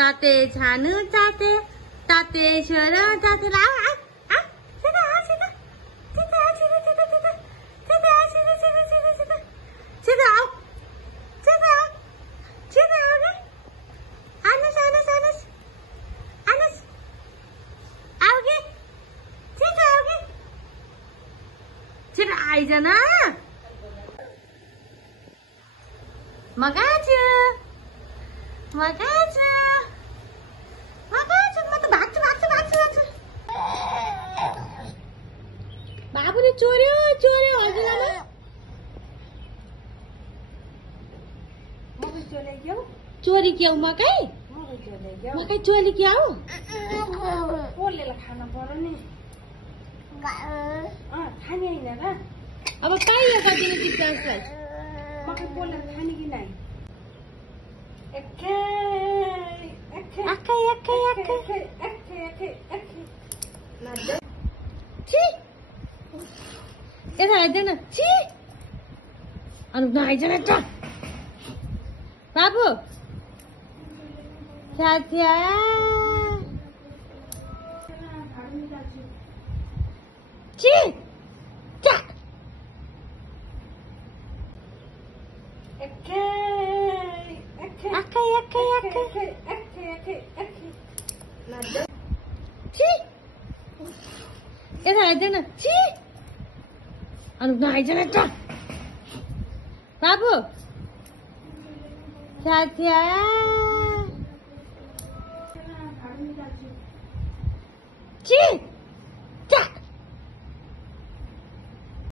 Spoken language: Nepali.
তাতে ঝানু তাতে তাতে সরা তাতে आइज न मगाछु मगाछु मगाछु म त भाग्छु बाबुले चोर्यो चोर्यो हजुरआमा मकै चोरे क्याउ चोरी क्याउ मकै मकै चोरी क्याउ कोले खाना पर्यो नि खाने हैन र अब पाइयो कतिले टिप्दालाई मकै बोल्न खाने कि नै यता हेर्दैन छि अनु नआइजन त बाबु साथ्या छि यता हेर्दैन छि अनु नआइजन त बाबु साथ्या छि